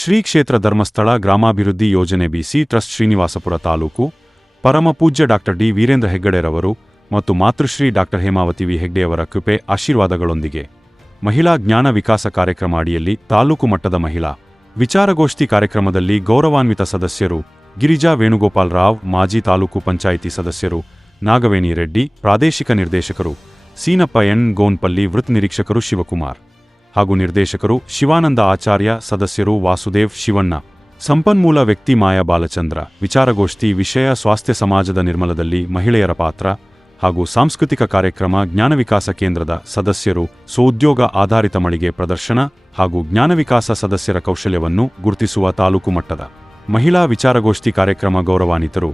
ಶ್ರೀ ಕ್ಷೇತ್ರ ಧರ್ಮಸ್ಥಳ ಗ್ರಾಮಾಭಿವೃದ್ಧಿ ಯೋಜನೆ ಬಿಸಿ ಟ್ರಸ್ಟ್ ಶ್ರೀನಿವಾಸಪುರ ತಾಲೂಕು ಪರಮಪೂಜ್ಯ ಡಾ ಡಿ ವೀರೇಂದ್ರ ಹೆಗ್ಗಡೆರವರು ಮತ್ತು ಮಾತೃಶ್ರೀ ಡಾ ಹೇಮಾವತಿ ವಿ ಹೆಗ್ಡೆಯವರ ಕೃಪೆ ಆಶೀರ್ವಾದಗಳೊಂದಿಗೆ ಮಹಿಳಾ ಜ್ಞಾನ ವಿಕಾಸ ಕಾರ್ಯಕ್ರಮ ಅಡಿಯಲ್ಲಿ ತಾಲೂಕು ಮಟ್ಟದ ಮಹಿಳಾ ವಿಚಾರಗೋಷ್ಠಿ ಕಾರ್ಯಕ್ರಮದಲ್ಲಿ ಗೌರವಾನ್ವಿತ ಸದಸ್ಯರು ಗಿರಿಜಾ ವೇಣುಗೋಪಾಲ್ ರಾವ್, ಮಾಜಿ ತಾಲೂಕು ಪಂಚಾಯಿತಿ ಸದಸ್ಯರು ನಾಗವೇಣಿ ರೆಡ್ಡಿ, ಪ್ರಾದೇಶಿಕ ನಿರ್ದೇಶಕರು ಸೀನಪ್ಪ ಎನ್ ಗೋನ್ಪಲ್ಲಿ, ವೃತ್ ನಿರೀಕ್ಷಕರು ಶಿವಕುಮಾರ್ ಹಾಗೂ ನಿರ್ದೇಶಕರು ಶಿವಾನಂದ ಆಚಾರ್ಯ, ಸದಸ್ಯರು ವಾಸುದೇವ್, ಶಿವಣ್ಣ, ಸಂಪನ್ಮೂಲ ವ್ಯಕ್ತಿ ಮಾಯಾ ಬಾಲಚಂದ್ರ. ವಿಚಾರಗೋಷ್ಠಿ ವಿಷಯ ಸ್ವಾಸ್ಥ್ಯ ಸಮಾಜದ ನಿರ್ಮಲದಲ್ಲಿ ಮಹಿಳೆಯರ ಪಾತ್ರ ಹಾಗೂ ಸಾಂಸ್ಕೃತಿಕ ಕಾರ್ಯಕ್ರಮ ಜ್ಞಾನವಿಕಾಸ ಕೇಂದ್ರದ ಸದಸ್ಯರು ಸ್ವೋದ್ಯೋಗ ಆಧಾರಿತ ಮಳಿಗೆ ಪ್ರದರ್ಶನ ಹಾಗೂ ಜ್ಞಾನವಿಕಾಸ ಸದಸ್ಯರ ಕೌಶಲ್ಯವನ್ನು ಗುರುತಿಸುವ ತಾಲೂಕು ಮಟ್ಟದ ಮಹಿಳಾ ವಿಚಾರಗೋಷ್ಠಿ ಕಾರ್ಯಕ್ರಮ. ಗೌರವಾನ್ವಿತರು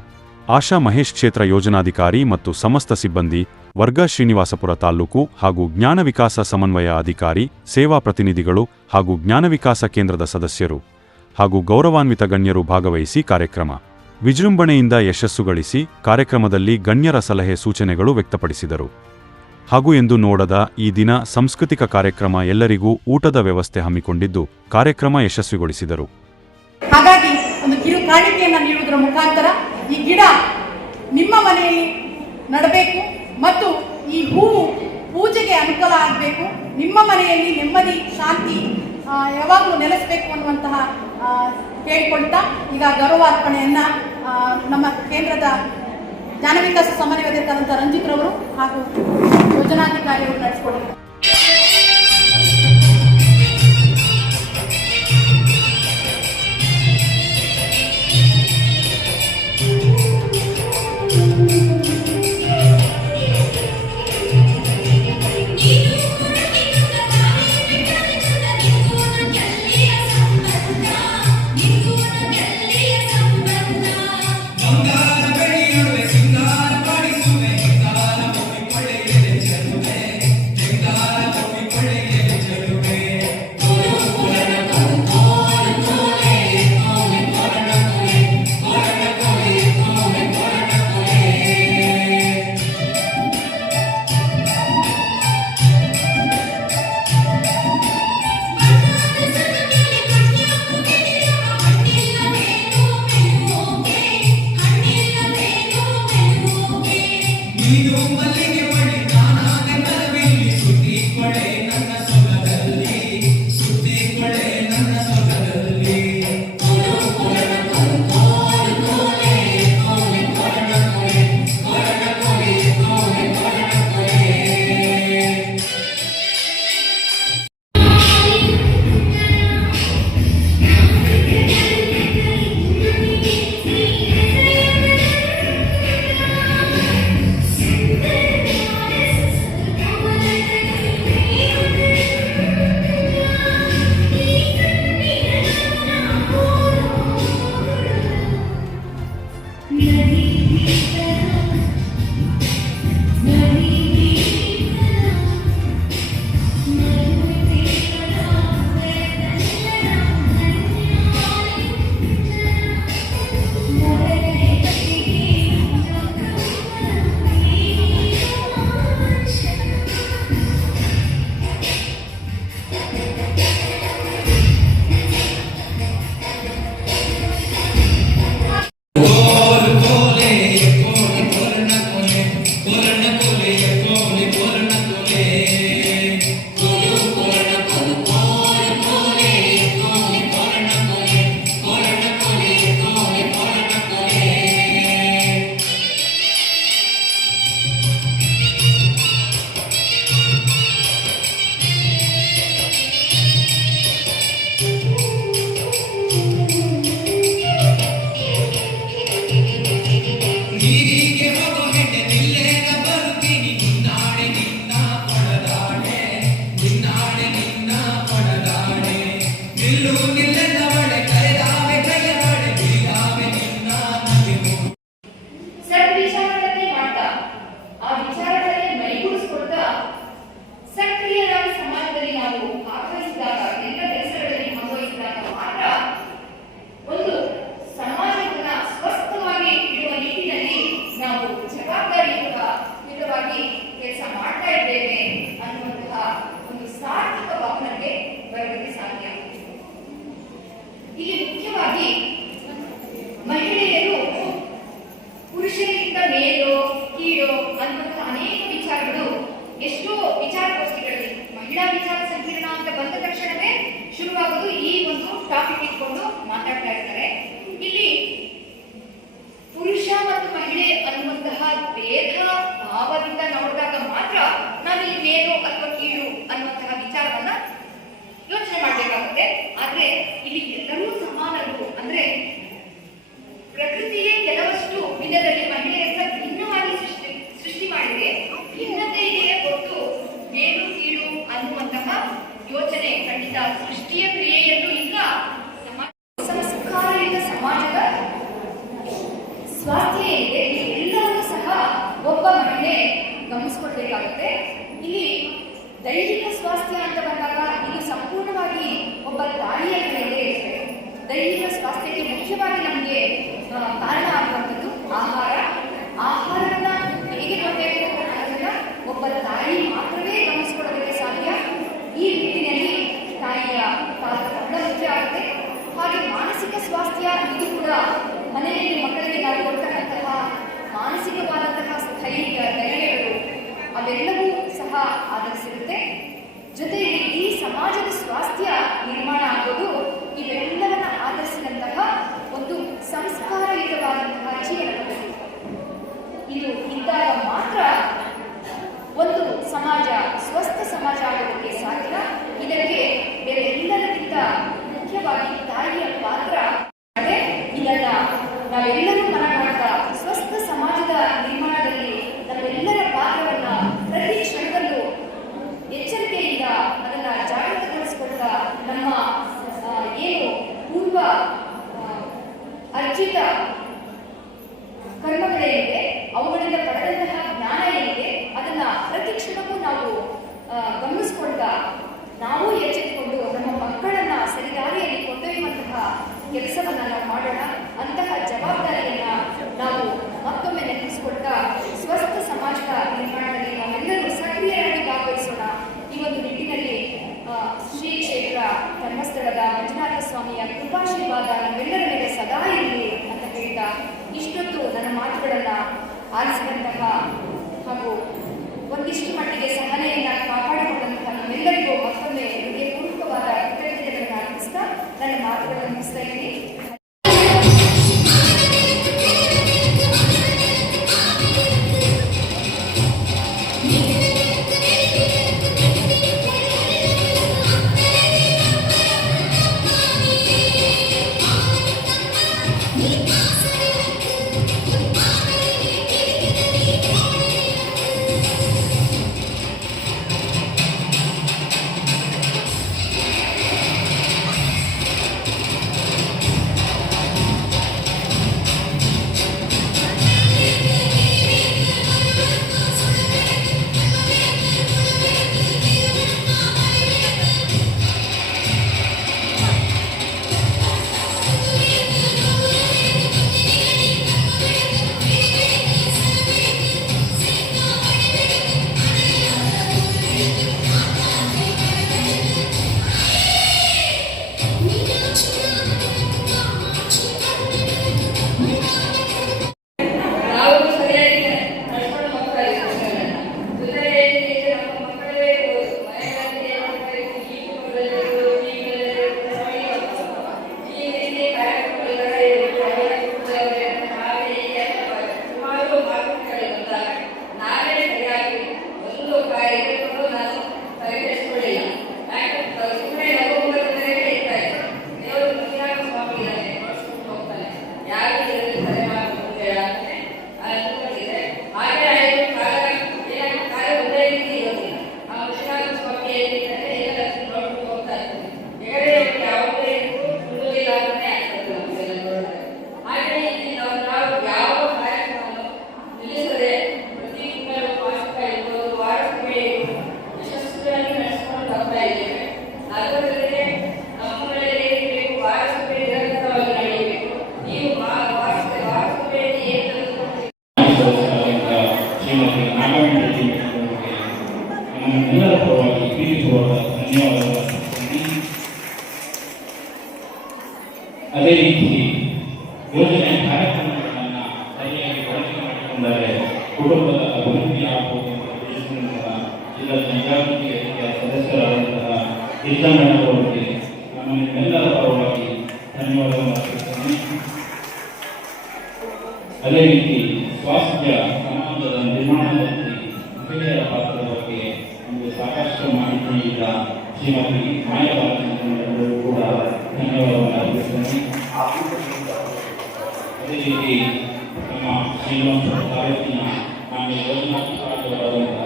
ಆಶಾ ಮಹೇಶ್, ಕ್ಷೇತ್ರ ಯೋಜನಾಧಿಕಾರಿ ಮತ್ತು ಸಮಸ್ತ ಸಿಬ್ಬಂದಿ ವರ್ಗ, ಶ್ರೀನಿವಾಸಪುರ ತಾಲೂಕು ಹಾಗೂ ಜ್ಞಾನವಿಕಾಸ ಸಮನ್ವಯ ಅಧಿಕಾರಿ, ಸೇವಾ ಪ್ರತಿನಿಧಿಗಳು ಹಾಗೂ ಜ್ಞಾನವಿಕಾಸ ಕೇಂದ್ರದ ಸದಸ್ಯರು ಹಾಗೂ ಗೌರವಾನ್ವಿತ ಗಣ್ಯರು ಭಾಗವಹಿಸಿ ಕಾರ್ಯಕ್ರಮ ವಿಜೃಂಭಣೆಯಿಂದ ಯಶಸ್ಸುಗಳಿಸಿ ಕಾರ್ಯಕ್ರಮದಲ್ಲಿ ಗಣ್ಯರ ಸಲಹೆ ಸೂಚನೆಗಳು ವ್ಯಕ್ತಪಡಿಸಿದರು. ಹಾಗೂ ಎಂದು ನೋಡದ ಈ ದಿನ ಸಾಂಸ್ಕೃತಿಕ ಕಾರ್ಯಕ್ರಮ ಎಲ್ಲರಿಗೂ ಊಟದ ವ್ಯವಸ್ಥೆ ಹಮ್ಮಿಕೊಂಡಿದ್ದು ಕಾರ್ಯಕ್ರಮ ಯಶಸ್ವಿಗೊಳಿಸಿದರು. ಹಾಗಾಗಿ ಒಂದು ಕಿರು ಕಾಣಿಕೆಯನ್ನು ನೀಡುವುದರ ಮುಖಾಂತರ ಈ ಗಿಡ ನಿಮ್ಮ ಮನೆಯಲ್ಲಿ ನಡಬೇಕು ಮತ್ತು ಈ ಹೂವು ಪೂಜೆಗೆ ಅನುಕೂಲ ಆಗಬೇಕು, ನಿಮ್ಮ ಮನೆಯಲ್ಲಿ ನೆಮ್ಮದಿ ಶಾಂತಿ ಯಾವಾಗಲೂ ನೆಲೆಸಬೇಕು ಅನ್ನುವಂತಹ ಕೇಳಿಕೊಳ್ತಾ ಈಗ ಗೌರವಾರ್ಪಣೆಯನ್ನು ನಮ್ಮ ಕೇಂದ್ರದ ಜ್ಞಾನವಿಕಾಸ ಸಮನ್ವಯಕರಾದಂಥ ರಂಜಿತ್ ರವರು ಹಾಗೂ ಯೋಜನಾಧಿಕಾರಿಯವರು ನಡೆಸಿಕೊಟ್ಟಿದ್ದಾರೆ. ನೀರಿಗೆ ಹೋಗೋ ಹೆಣ್ಣೆ ನಿಲ್ಲೇನ ಬರ್ತೀನಿ ಎಷ್ಟೋ ವಿಚಾರಗೋಷ್ಠಿಗಳಲ್ಲಿ ಮಹಿಳಾ ವಿಚಾರ ಸಂಕಿರಣ ಅಂತ ಬಂದ ತಕ್ಷಣವೇ ಶುರುವಾಗುವುದು ಈ ಒಂದು ಟಾಪಿಕ್ ಇಟ್ಕೊಂಡು ಮಾತಾಡ್ತಾ ಇರ್ತಾರೆ. ಇಲ್ಲಿ ಪುರುಷ ಮತ್ತು ಮಹಿಳೆ ಅನ್ನುವಂತಹ ಭೇದ ಭಾವದಿಂದ ನೋಡಿದಾಗ ಮಾತ್ರ ನಾವಿಲ್ಲಿ ಮೇಲು ಅಥವಾ ಕೀಳು ಅನ್ನುವಂತಹ ವಿಚಾರವನ್ನ ಯೋಚನೆ ಮಾಡಬೇಕಾಗುತ್ತೆ. ಆದ್ರೆ ಇಲ್ಲಿ ಎಲ್ಲರೂ ಸಮಾನರು. ಅಂದ್ರೆ ಪ್ರಕೃತಿಯೇ ಕೆಲವಷ್ಟು ವಿಧದಲ್ಲಿ ಮಹಿಳೆಯರನ್ನ ಭಿನ್ನವಾಗಿ ಸೃಷ್ಟಿ ಮಾಡಿದೆ. ಭಿನ್ನತೆಗೆ ಹೊರತು ಮೇಲು ಕೀಳು ಅನ್ನುವಂತಹ ಯೋಚನೆ ಖಂಡಿತ ಸೃಷ್ಟಿಯ ಕ್ರಿಯೆಯಲ್ಲೂ ಇಲ್ಲ. ಸಂಸ್ಕಾರಯುತ ಸಮಾಜದ ಸ್ವಾಸ್ಥ್ಯ ಏನಿದೆ ಎಲ್ಲವನ್ನೂ ಸಹ ಒಬ್ಬ ಮಹಿಳೆ ಗಮನಿಸ್ಕೊಳ್ಬೇಕಾಗುತ್ತೆ. ಇಲ್ಲಿ ದೈಹಿಕ ಸ್ವಾಸ್ಥ್ಯ ಅಂತ ಬಂದಾಗ ಇದು ಸಂಪೂರ್ಣವಾಗಿ ಒಬ್ಬ ತಾಯಿಯ ಕಡೆಯಲ್ಲೇ ಇರುತ್ತೆ. ದೈಹಿಕ ಸ್ವಾಸ್ಥ್ಯಕ್ಕೆ ಮುಖ್ಯವಾಗಿ ನಮಗೆ ಕಾರಣ ಆಗುವಂಥದ್ದು ಆಹಾರವನ್ನ ಹೇಗೆ ಕೊಡಬೇಕು ಅನ್ನೋದನ್ನ ಒಬ್ಬ ತಾಯಿ ಮಾತ್ರವೇ ಗಮನಿಸ್ಕೊಳ್ಳೋದಕ್ಕೆ ಸಾಧ್ಯ. ಈ ನಿಟ್ಟಿನಲ್ಲಿ ತಾಯಿಯ ಪಾತ್ರ ಬಹಳ ಮುಖ್ಯ ಆಗುತ್ತೆ. ಹಾಗೆ ಮಾನಸಿಕ ಸ್ವಾಸ್ಥ್ಯ ಇದು ಕೂಡ ಮನೆಯಲ್ಲಿ ಮಕ್ಕಳಿಗೆ ನಾವು ಕೊಡ್ತಕ್ಕಂತಹ ಮಾನಸಿಕವಾದಂತಹ ಸ್ಥೈರ್ಯ ಧೈರ್ಯಗಳು ಅವೆಲ್ಲವೂ ಸಹ ಆಧರಿಸಿರುತ್ತೆ. ಜೊತೆಗೆ ಈ ಸಮಾಜದ ಸ್ವಾಸ್ಥ್ಯ ನಿರ್ಮಾಣ ಆಗೋದು ಇವೆಲ್ಲವನ್ನ ಆಧರಿಸಿದಂತಹ ಒಂದು ಸಂಸ್ಕಾರಯುತವಾದಂತಹ ಜೀವನ ಪದ್ಧತಿ. ಇದು ಇದ್ದಾಗ ಮಾತ್ರ ಒಂದು ಸಮಾಜ ಸ್ವಸ್ಥ ಸಮಾಜ ಆಗೋದಕ್ಕೆ ಸಾಧ್ಯ. ಇದಕ್ಕೆ ಬೇರೆ ಎಲ್ಲದಕ್ಕಿಂತ ಮುಖ್ಯವಾಗಿ ತಾಯಿಯ ಪಾತ್ರ. ಇದನ್ನ ನಾವೆಲ್ಲರೂ ಮನಗಾಡ್ತಾ ಸ್ವಸ್ಥ ಸಮಾಜದ ನಿರ್ಮಾಣದಲ್ಲಿ ನಮ್ಮೆಲ್ಲರ ಪಾತ್ರವನ್ನ ಪ್ರತಿ ಕ್ಷಣದಲ್ಲೂ ಎಚ್ಚರಿಕೆಯಿಂದ ಅದನ್ನ ಜಾಗೃತಗೊಳಿಸಿಕೊಳ್ತಾ ನಮ್ಮ ಏನು ಪೂರ್ವ ಅರ್ಜಿತ ಕರ್ಮಗಳೇನಿದೆ ಅವುಗಳಿಂದ ಪಡೆದಂತಹ ಜ್ಞಾನ ಏನಿದೆ ಅದನ್ನ ಪ್ರತಿ ಕ್ಷಣವೂ ನಾವು ಗಮನಿಸ್ಕೊಳ್ತಾ ನಾವು ಎಚ್ಚೆತ್ತುಕೊಂಡು ನಮ್ಮ ಮಕ್ಕಳನ್ನ ಸರಿದಾರಿಯಲ್ಲಿ ಕೊಂಡೊಯ್ಯುವಂತಹ ಕೆಲಸವನ್ನ ನಾವು ಮಾಡೋಣ. ಅಂತಹ ಜವಾಬ್ದಾರಿಯನ್ನ ನಾವು ಮತ್ತೊಮ್ಮೆ ನೆನಪಿಸಿಕೊಳ್ತಾ ಸ್ವಸ್ಥ ಸಮಾಜದ ನಿರ್ಮಾಣದಲ್ಲಿ ನಾವೆಲ್ಲರೂ ಸಕ್ರಿಯರಾಗಿ ಭಾಗವಹಿಸೋಣ. ಈ ಒಂದು ನಿಟ್ಟಿನಲ್ಲಿ ಶ್ರೀ ಕ್ಷೇತ್ರ ಧರ್ಮಸ್ಥಳದ ಮಂಜುನಾಥ ಸ್ವಾಮಿಯ ಕೃಪಾಶೀರ್ವಾದ ನಮ್ಮೆಲ್ಲರ ಮೇಲೆ ಸದಾ ಇರಲಿ ಅಂತ ಹೇಳ್ತಾ ಇಷ್ಟೊತ್ತು ನನ್ನ ಮಾತುಗಳನ್ನ ಆಲಿಸಿದಂತಹ ಹಾಗೂ ಒಂದಿಷ್ಟು ಮಟ್ಟಿಗೆ ಸಹನೆಯನ್ನ ಕಾಪಾಡಿಕೊಂಡಂತಹ ನಮ್ಮೆಲ್ಲರಿಗೂ ಮತ್ತೊಮ್ಮೆ ಹೃದಯಪೂರ್ವಕವಾದ ಕೃತಜ್ಞತೆಗಳನ್ನು ಅರ್ಪಿಸ್ತಾ ನನ್ನ ಮಾತುಗಳನ್ನು ಮುಗಿಸ್ತಾ ಇದ್ದೀನಿ. ಅದೇ ರೀತಿ ಯೋಜನೆ ಕಾರ್ಯಕ್ರಮಗಳನ್ನು ಸರಿಯಾಗಿ ಬಳಕೆ ಮಾಡಿಕೊಂಡರೆ ಕುಟುಂಬದ ಅಭಿವೃದ್ಧಿ ಆಗಬಹುದು. ಇದರ ಜನಜಾಗೃತಿ ವೇದಿಕೆಯ ಸದಸ್ಯರಾದಂತಹ ಗಿರಿಜಾಮಣ್ಣವರಿಗೆ ನಮ್ಮ ನಿಮ್ಮೆಲ್ಲರ ಪರವಾಗಿ ಧನ್ಯವಾದವನ್ನು ಅರ್ಪಿಸುತ್ತೇನೆ. ಅದೇ ರೀತಿ ಸ್ವಾಸ್ಥ್ಯ ಸಮಾಜದ ನಿರ್ಮಾಣದಲ್ಲಿ ಮಹಿಳೆಯರ ಪಾತ್ರದ ಬಗ್ಗೆ ನಮಗೆ ಸಾಕಷ್ಟು ಮಾಹಿತಿ ನೀಡಿದ ಶ್ರೀಮತಿ ಮಾಯಾ ಬಾಲಚಂದ್ರನ್ ಕೂಡ ಧನ್ಯವಾದವನ್ನು ಅರ್ಪಿಸುತ್ತೇನೆ. ಅದೇ ರೀತಿ ನಮ್ಮ ಶ್ರೀನಿವಾಸ ತಾಲೂಕಿನ ನಮ್ಮ ಯೋಜನಾಧಿಕಾರಿಗಳಾದಂತಹ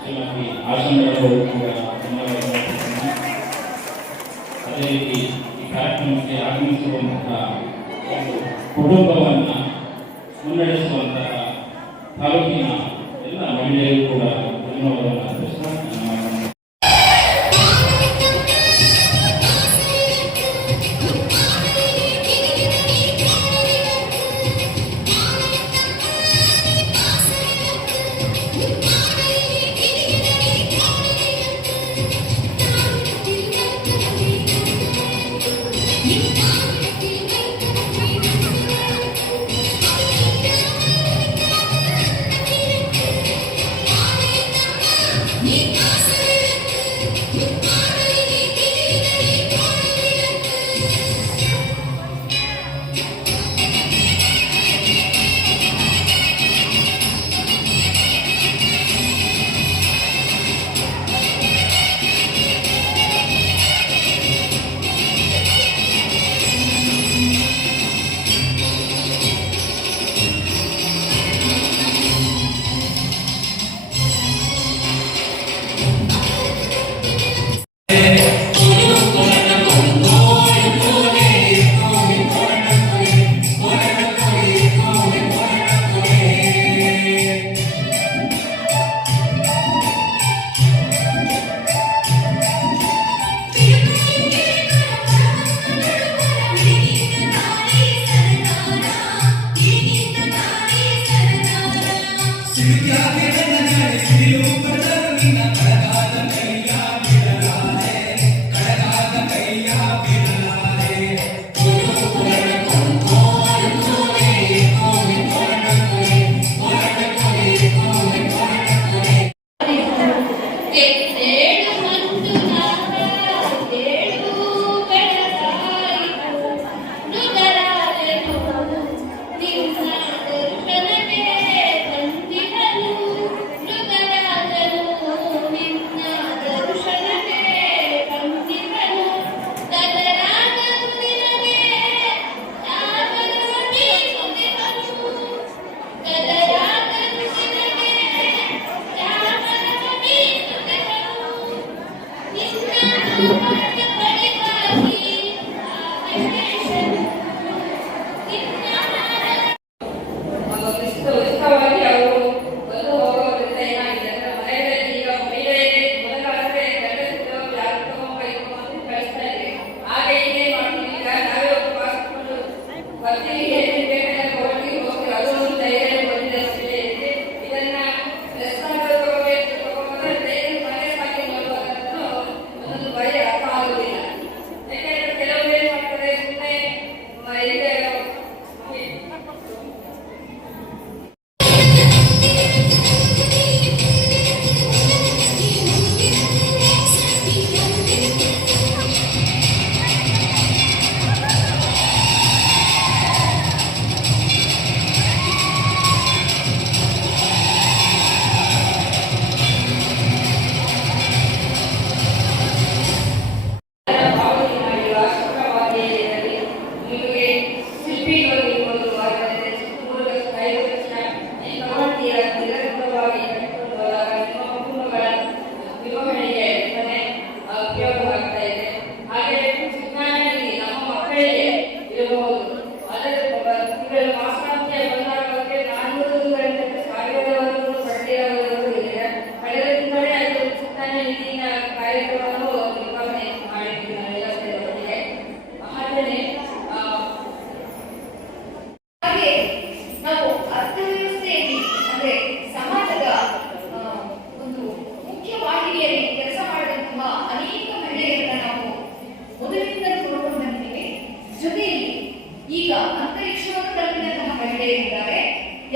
ಶ್ರೀಮತಿ ಆಶಂಕರವರು ಕೂಡ ಧನ್ಯವಾದವನ್ನು ಅರ್ಪಿಸುತ್ತೇನೆ. ಅದೇ ರೀತಿ ಈ ಕಾರ್ಯಕ್ರಮಕ್ಕೆ ಆಗಮಿಸಿರುವಂತಹ ಒಂದು ಕುಟುಂಬವನ್ನು ಮುನ್ನಡೆಸುವಂತಹ ತಾಲೂಕಿನ ಎಲ್ಲ ಮಹಿಳೆಯರು ಕೂಡ ಧನ್ಯವಾದವನ್ನು ಅರ್ಪಿಸುತ್ತಾ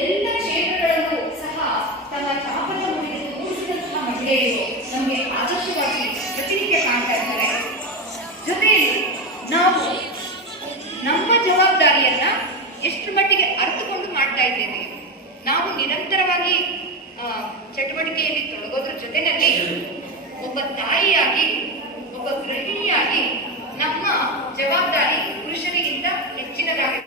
ಎಲ್ಲ ಕ್ಷೇತ್ರಗಳಲ್ಲೂ ಸಹ ತಮ್ಮ ಛಾಪನ್ನು ಮೂಡಿಸಿ ತೋರಿಸಿದಂತಹ ಮಹಿಳೆಯರು ನಿರಂತರವಾಗಿ ಚಟುವಟಿಕೆಯಲ್ಲಿ ತೊಡಗೋದ್ರ ಜೊತೆಯಲ್ಲಿ ಒಬ್ಬ ತಾಯಿಯಾಗಿ, ಒಬ್ಬ ಗೃಹಿಣಿಯಾಗಿ ನಮ್ಮ ಜವಾಬ್ದಾರಿ ಪುರುಷರಿಗಿಂತ ಹೆಚ್ಚಿನದಾಗಿದೆ.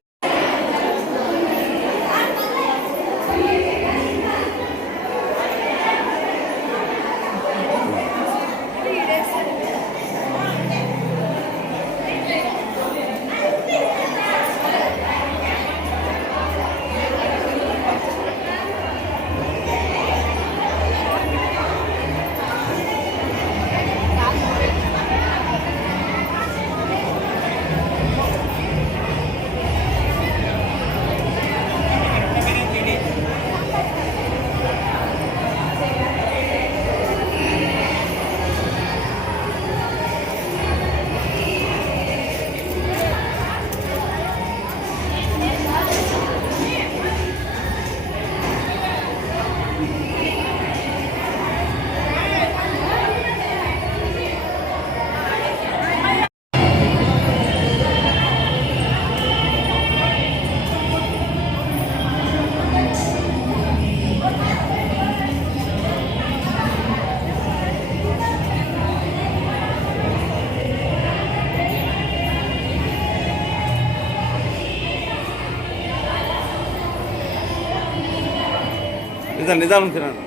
ನಿಧಾನ ತಿನ್ನೋಣ.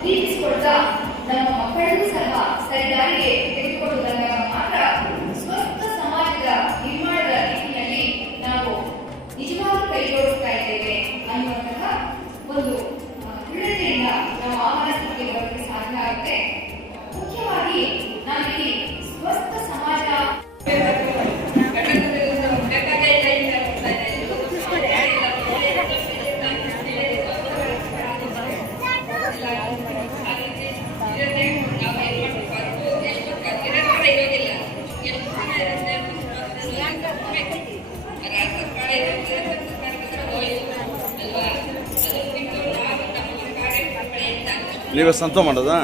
ಪ್ರೀತಿಸಿಕೊಳ್ತಾ ನಮ್ಮ ಮಕ್ಕಳನ್ನು ಸಹ ಸರಿದಾರಿಗೆ ತೆಗೆದುಕೊಳ್ಳುವುದರ ಮಾತ್ರ ಸ್ವಸ್ಥ ಸಮಾಜದ ನಿರ್ಮಾಣದ ನಿಟ್ಟಿನಲ್ಲಿ ನಾವು ನಿಜವಾಗ್ಲೂ ಕೈಜೋಡಿಸ್ತಾ ಇದ್ದೇವೆ ಅನ್ನುವಂತಹ ಒಂದು ದೃಢತೆಯಿಂದ ನಾವು ಆಹಾರ ಸ್ಥಿತಿಗೆ ಬರಲು ಸಾಧ್ಯ ಆಗುತ್ತೆ. ಮುಖ್ಯವಾಗಿ ನಾವಿಲ್ಲಿ ಸ್ವಸ್ಥ ಸಮಾಜ ನೀವೇ ಸ್ವಂತ ಮಾಡೋದಾ?